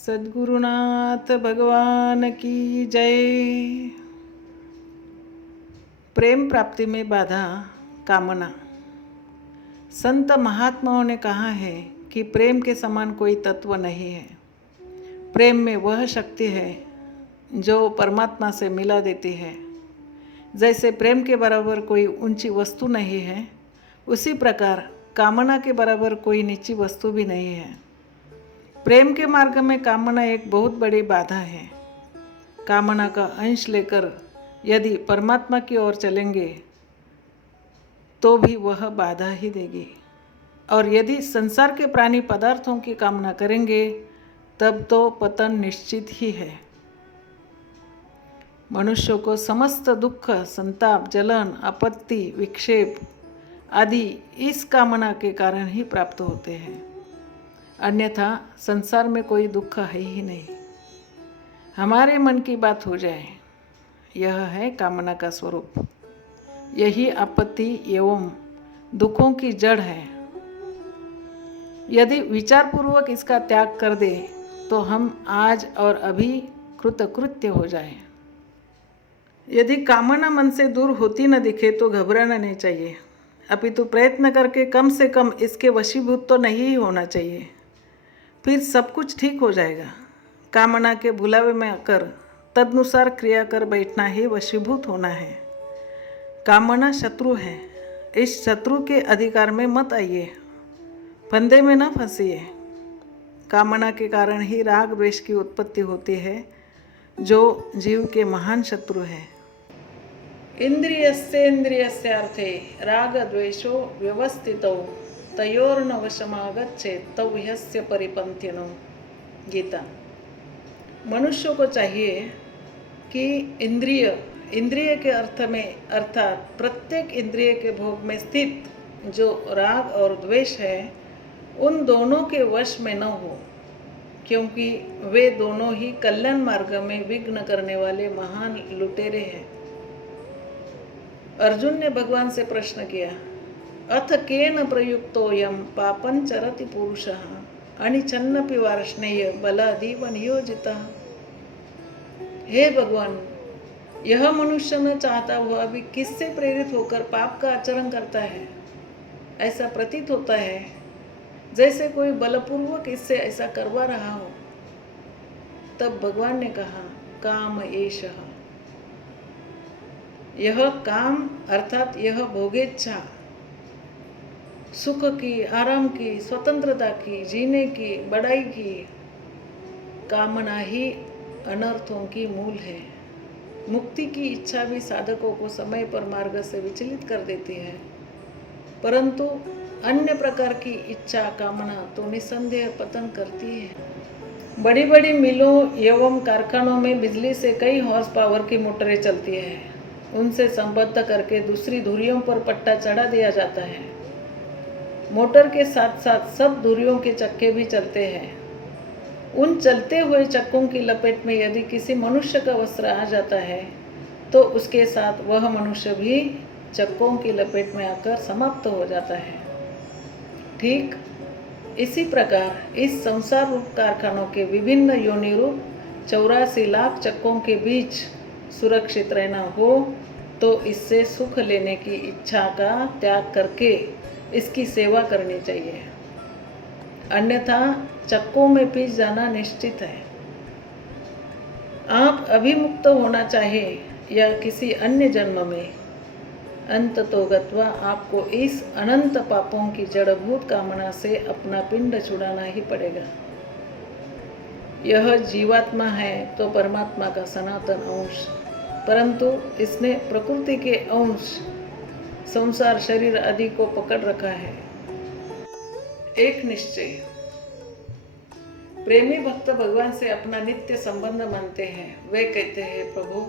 सद्गुरुनाथ भगवान की जय। प्रेम प्राप्ति में बाधा कामना। संत महात्माओं ने कहा है कि प्रेम के समान कोई तत्व नहीं है। प्रेम में वह शक्ति है जो परमात्मा से मिला देती है। जैसे प्रेम के बराबर कोई ऊंची वस्तु नहीं है, उसी प्रकार कामना के बराबर कोई नीची वस्तु भी नहीं है। प्रेम के मार्ग में कामना एक बहुत बड़ी बाधा है। कामना का अंश लेकर यदि परमात्मा की ओर चलेंगे तो भी वह बाधा ही देगी, और यदि संसार के प्राणी पदार्थों की कामना करेंगे तब तो पतन निश्चित ही है। मनुष्यों को समस्त दुख, संताप, जलन, आपत्ति, विक्षेप आदि इस कामना के कारण ही प्राप्त होते हैं, अन्यथा संसार में कोई दुख है ही नहीं। हमारे मन की बात हो जाए, यह है कामना का स्वरूप। यही आपत्ति एवं दुखों की जड़ है। यदि विचारपूर्वक इसका त्याग कर दे तो हम आज और अभी कृतकृत्य हो जाए। यदि कामना मन से दूर होती न दिखे तो घबराना नहीं चाहिए, अपितु प्रयत्न करके कम से कम इसके वशीभूत तो नहीं ही होना चाहिए। फिर सब कुछ ठीक हो जाएगा। कामना के भुलावे में आकर तदनुसार क्रिया कर बैठना ही वशीभूत होना है। कामना शत्रु है, इस शत्रु के अधिकार में मत आइए, फंदे में न फंसिए। कामना के कारण ही राग द्वेष की उत्पत्ति होती है, जो जीव के महान शत्रु है। इंद्रियस्येन्द्रियस्यार्थे राग द्वेषो व्यवस्थितौ तयोर्न वशमागच्छेत् तौ ह्यस्य परिपन्थिनो। गीता। मनुष्य को चाहिए कि इंद्रिय के अर्थ में अर्थात प्रत्येक इंद्रिय के भोग में स्थित जो राग और द्वेष है उन दोनों के वश में न हो, क्योंकि वे दोनों ही कल्याण मार्ग में विघ्न करने वाले महान लुटेरे हैं। अर्जुन ने भगवान से प्रश्न किया, अथ केन प्रयुक्तोऽयं पापं चरति पुरुषः अनिच्छन्नपि वार्ष्णेय बलादीव नियोजितः। हे भगवान, यह मनुष्य न चाहता हुआ भी किससे प्रेरित होकर पाप का आचरण करता है? ऐसा प्रतीत होता है जैसे कोई बलपूर्वक इससे ऐसा करवा रहा हो। तब भगवान ने कहा, काम एषः। यह काम अर्थात यह भोगेच्छा, सुख की, आराम की, स्वतंत्रता की, जीने की, बड़ाई की कामना ही अनर्थों की मूल है। मुक्ति की इच्छा भी साधकों को समय पर मार्ग से विचलित कर देती है, परंतु अन्य प्रकार की इच्छा कामना तो निसंदेह पतन करती है। बड़ी बड़ी मिलों एवं कारखानों में बिजली से कई हॉर्स पावर की मोटरें चलती है। उनसे संबद्ध करके दूसरी धुरियों पर पट्टा चढ़ा दिया जाता है। मोटर के साथ साथ सब धुरियों के चक्के भी चलते हैं। उन चलते हुए चक्कों की लपेट में यदि किसी मनुष्य का वस्त्र आ जाता है तो उसके साथ वह मनुष्य भी चक्कों की लपेट में आकर समाप्त हो जाता है। ठीक इसी प्रकार इस संसार रूप कारखानों के विभिन्न योनि रूप 84 लाख चक्कों के बीच सुरक्षित रहना हो तो इससे सुख लेने की इच्छा का त्याग करके इसकी सेवा करनी चाहिए, अन्यथा चक्कों में पिस जाना निश्चित है। आप अभिमुक्त होना चाहे या किसी अन्य जन्म में, अंततोगत्वा आपको इस अनंत पापों की जड़भूत कामना से अपना पिंड छुड़ाना ही पड़ेगा। यह जीवात्मा है तो परमात्मा का सनातन अंश, परंतु इसने प्रकृति के अंश संसार, शरीर आदि को पकड़ रखा है। एक निश्चय। प्रेमी भक्त भगवान से अपना नित्य संबंध मानते हैं। वे कहते हैं, प्रभु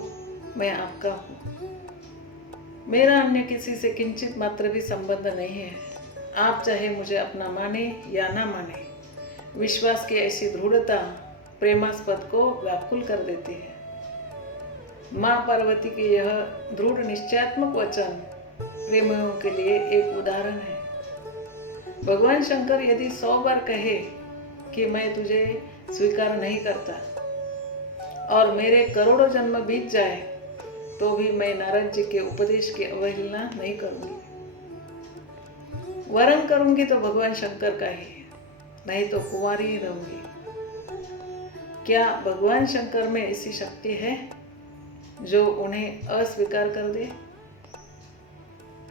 मैं आपका हूँ, मेरा अन्य किसी से किंचित मात्र भी संबंध नहीं है। आप चाहे मुझे अपना माने या ना माने, विश्वास की ऐसी दृढ़ता प्रेमास्पद को व्याकुल कर देती है। माँ पार्वती के यह दृढ़ निश्चयात्मक वचन प्रेमियों के लिए एक उदाहरण है। भगवान शंकर यदि 100 बार कहे कि मैं तुझे स्वीकार नहीं करता और मेरे करोड़ों जन्म बीत जाए तो भी मैं नारद जी के उपदेश की अवहेलना नहीं करूंगी। वरण करूंगी तो भगवान शंकर का ही, नहीं तो कुंवारी ही रहूंगी। क्या भगवान शंकर में ऐसी शक्ति है जो उन्हें अस्वीकार कर दे?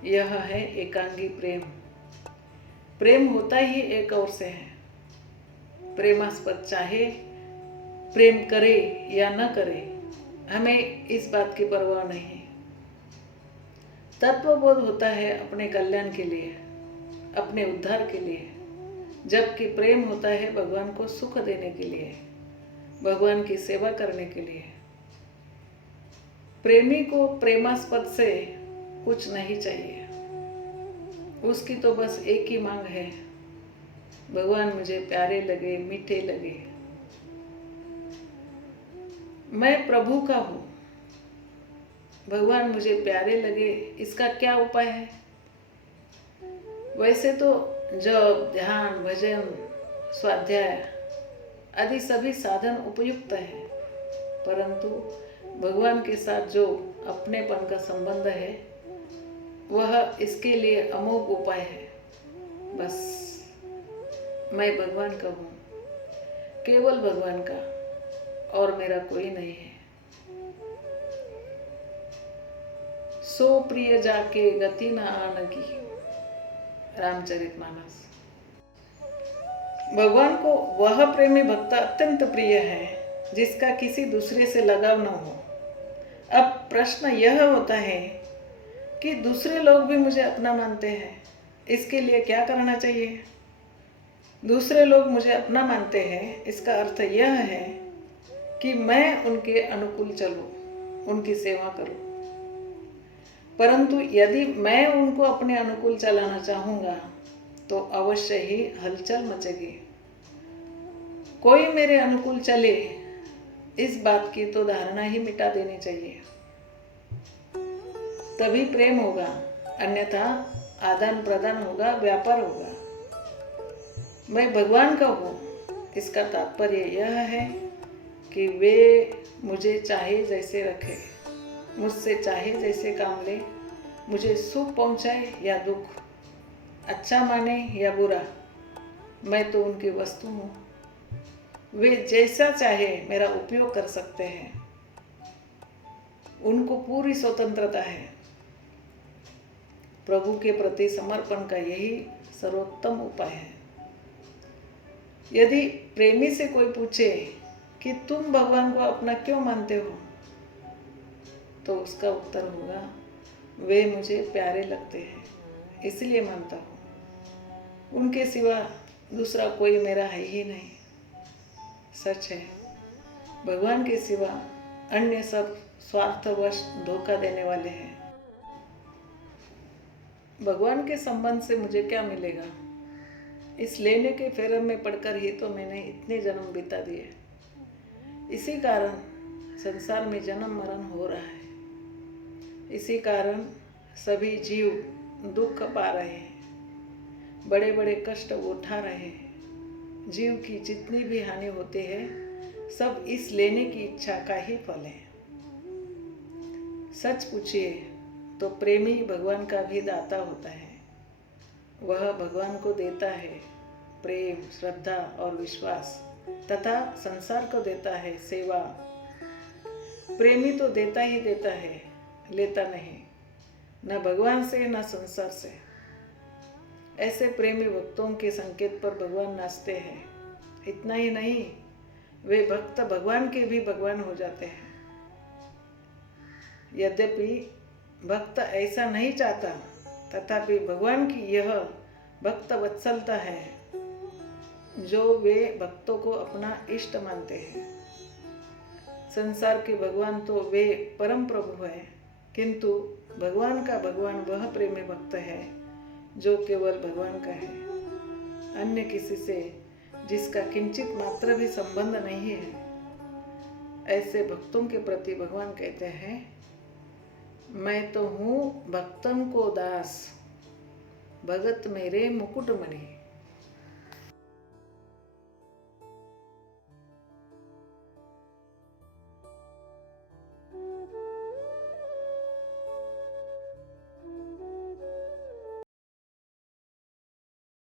यह है एकांगी प्रेम। प्रेम होता ही एक और से है। प्रेमास्पद चाहे प्रेम करे या न करे, हमें इस बात की परवाह नहीं। तत्वबोध होता है अपने कल्याण के लिए, अपने उद्धार के लिए, जबकि प्रेम होता है भगवान को सुख देने के लिए, भगवान की सेवा करने के लिए। प्रेमी को प्रेमास्पद से कुछ नहीं चाहिए, उसकी तो बस एक ही मांग है, भगवान मुझे प्यारे लगे, मीठे लगे। मैं प्रभु का हूँ, भगवान मुझे प्यारे लगे, इसका क्या उपाय है? वैसे तो जप, ध्यान, भजन, स्वाध्याय आदि सभी साधन उपयुक्त है, परंतु भगवान के साथ जो अपनेपन का संबंध है वह इसके लिए अमोघ उपाय है। बस मैं भगवान का हूँ, केवल भगवान का, और मेरा कोई नहीं है। सो प्रिय जाके गति न आन की, रामचरितमानस। भगवान को वह प्रेमी भक्त अत्यंत प्रिय है जिसका किसी दूसरे से लगाव न हो। अब प्रश्न यह होता है कि दूसरे लोग भी मुझे अपना मानते हैं, इसके लिए क्या करना चाहिए? दूसरे लोग मुझे अपना मानते हैं, इसका अर्थ यह है कि मैं उनके अनुकूल चलूं, उनकी सेवा करूं। परंतु यदि मैं उनको अपने अनुकूल चलाना चाहूँगा तो अवश्य ही हलचल मचेगी। कोई मेरे अनुकूल चले, इस बात की तो धारणा ही मिटा देनी चाहिए, तभी प्रेम होगा, अन्यथा आदान प्रदान होगा, व्यापार होगा। मैं भगवान का हूँ, इसका तात्पर्य यह है कि वे मुझे चाहे जैसे रखे, मुझसे चाहे जैसे काम ले, मुझे सुख पहुँचाए या दुख, अच्छा माने या बुरा, मैं तो उनकी वस्तु हूँ। वे जैसा चाहे मेरा उपयोग कर सकते हैं, उनको पूरी स्वतंत्रता है। प्रभु के प्रति समर्पण का यही सर्वोत्तम उपाय है। यदि प्रेमी से कोई पूछे कि तुम भगवान को अपना क्यों मानते हो, तो उसका उत्तर होगा, वे मुझे प्यारे लगते हैं, इसलिए मानता हूँ। उनके सिवा दूसरा कोई मेरा है ही नहीं। सच है, भगवान के सिवा अन्य सब स्वार्थवश धोखा देने वाले हैं। भगवान के संबंध से मुझे क्या मिलेगा? इस लेने के फेरे में पड़कर ही तो मैंने इतने जन्म बिता दिए। इसी कारण संसार में जन्म मरण हो रहा है। इसी कारण सभी जीव दुख पा रहे हैं, बड़े बड़े कष्ट उठा रहे हैं। जीव की जितनी भी हानि होती है, सब इस लेने की इच्छा का ही फल है। सच पूछिए तो प्रेमी भगवान का भी दाता होता है। वह भगवान को देता है प्रेम, श्रद्धा और विश्वास, तथा संसार को देता है सेवा। प्रेमी तो देता ही देता है, लेता नहीं, न भगवान से न संसार से। ऐसे प्रेमी भक्तों के संकेत पर भगवान नाचते हैं। इतना ही नहीं, वे भक्त भगवान के भी भगवान हो जाते हैं। यद्यपि भक्त ऐसा नहीं चाहता, तथापि भगवान की यह भक्त वत्सलता है जो वे भक्तों को अपना इष्ट मानते हैं। संसार के भगवान तो वे परम प्रभु है, किंतु भगवान का भगवान वह प्रेमी भक्त है जो केवल भगवान का है, अन्य किसी से जिसका किंचित मात्र भी संबंध नहीं है। ऐसे भक्तों के प्रति भगवान कहते हैं, मैं तो हूँ भक्तन को दास, भगत मेरे मुकुटमणि।